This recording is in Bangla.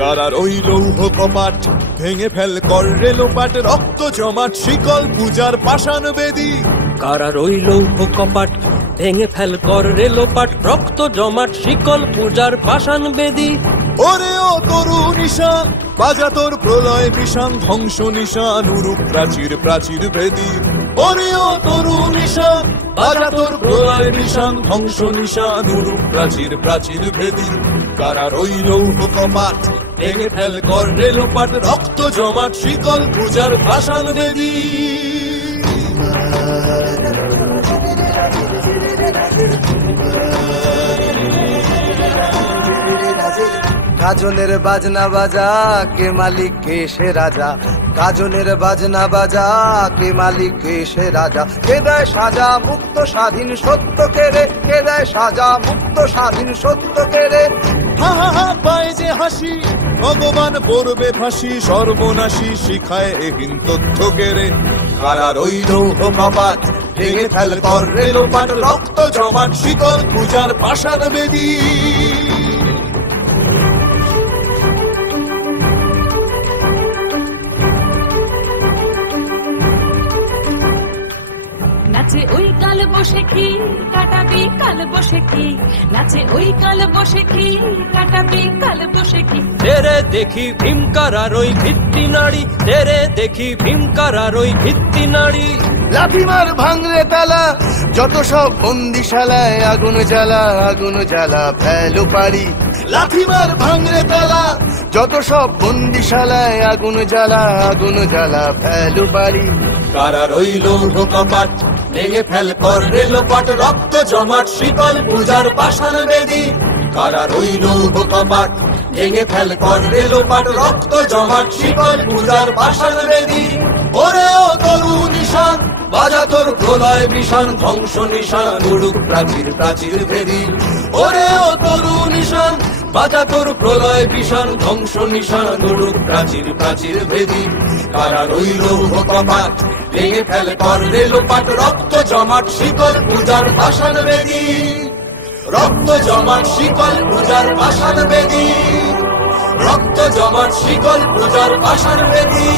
কারার ওই লৌহ কপাট ভেঙে ফেল কর রেলোপাট, রক্ত জমাট শিকল পূজার পাষাণ বেদী। কারার ওই লৌহ কপাট ভেঙে ফেল কর রেলোপাট, রক্ত জমাট শিকল পূজার পাষাণ বেদী। ওরে ও তরু নিশান বাজা তোর প্রলয় বিষান, ধ্বংস নিশান উরুপ প্রাচীর প্রাচীর ভেদী। ওরে ও তরু নিশান বাজা তোর প্রলয় বিষান, ধ্বংস নিশান উরুপ প্রাচীর প্রাচীর ভেদী। কারার ওই লৌহ কপাট ভেঙে ফেল কর রেলোপাট, রক্ত জমাট শিকল পূজার পাষাণ বেদী। গাজনের বাজনা বাজা কে মালিক কে সে রাজা, গাজনের বাজনা বাজা কে মালিক কে সে রাজা। কে দেয় সাজা মুক্ত স্বাধীন সত্য কেড়ে, কে দেয় সাজা মুক্ত স্বাধীন সত্য কেড়ে। হা হা হা পায় যে হাসি ভগবান পড়বে ফাঁসি, সর্বনাশী শিখায় এহীন তথ্য কেড়ে। কারার ওই লৌহ কপাট ভেঙে ফেল কর রেলোপাট, রক্ত জমাট শিকল পূজার পাষাণ বেদী। নাচে ওই কাল বসে কি কাটাবি কাল বসে কি, নাচে ওই কাল বসে কি কাটাবি কাল বসে কি। তেরে দেখি ভীমকারার ওই ভিত্তি নাড়ি, তেরে দেখি ভীমকারার ওই ভিত্তি নাড়ি। লাথিমার ভাঙরে তালা যত সব বন্দিশালায়, আগুন জ্বালা আগুন জ্বালা ফেলো পারি। লাথিমার ভাঙরে তালা যত সব বন্দিশালায়, আগুন জ্বালা আগুন জ্বালা ফেলো পারি। কারার ওই লৌহ কপাট ভেঙে ফেল কর রেলোপাট, রক্ত জমাট শিকল পূজার পাষাণ বেদী। কারার ওই লৌহ কপাট ভেঙে ফেল কর রেলোপাট, রক্ত জমাট শিকল পূজার পাষাণ বেদী। ওরে ও তরু নিশান বাজা তোর প্রলয় বিষান, ধ্বংস নিশান উড়ুক প্রাচীর প্রাচীর ভেদী। ওরে ও তরু নিশান বাজা তোর প্রলয় বিষান, ধ্বংস নিশান উড়ুক প্রাচীর প্রাচীর ভেদী। কারার ওই লৌহ কপাট ভেঙে ফেল কর রেলোপাট, রক্ত জমাট শিকল পূজার পাষাণ বেদী। রক্ত জমাট শিকল পূজার পাষাণ বেদী, রক্ত জমাট শিকল পূজার পাষাণ বেদী।